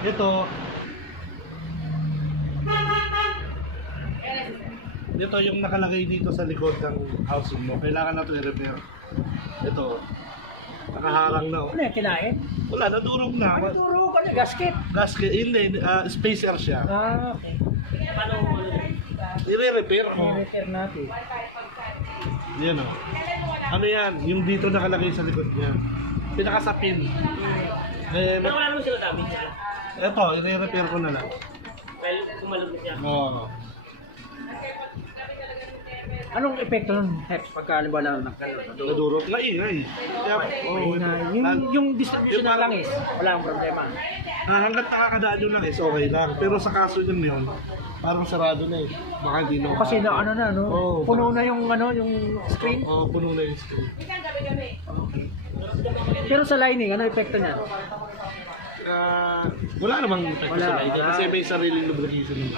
Ito, ito yung nakalagay dito sa likod ng housing mo. Kailangan na ito i-repair. Ito, nakaharang na. oh. Ano yan, kinain? Wala, nadurog na. Ano turo ka na, gasket? Gasket, hindi, ah, spacer siya. Ah, okay. I-repair mo. I-repair natin. Yan o. Ano yan? Yung dito nakalagay sa likod niya. Pinakasapin. Eh, Pero wala naman sila siya. Ito, i-repair ko na lang. Well, kumalog na siya. Oo. Anong epekto nun, Hex, pagka halimbawa na nagkaroon? Nadurog na ingay. Kaya, oo. Mahina. Yung, yung distribution ng langis, wala akong problema. ah, hanggat nakakadaan yung lang is okay lang. Pero sa kaso yun yun, parang sarado na eh. Baka hindi na. Kasi na ano na, no? Oo, Puno na yung ano, yung screen. Oo, puno na yung screen. Pero sa lining, ano epekto niya? Ah, wala namang epekto Wala, wala. kasi may sariling lubrication yung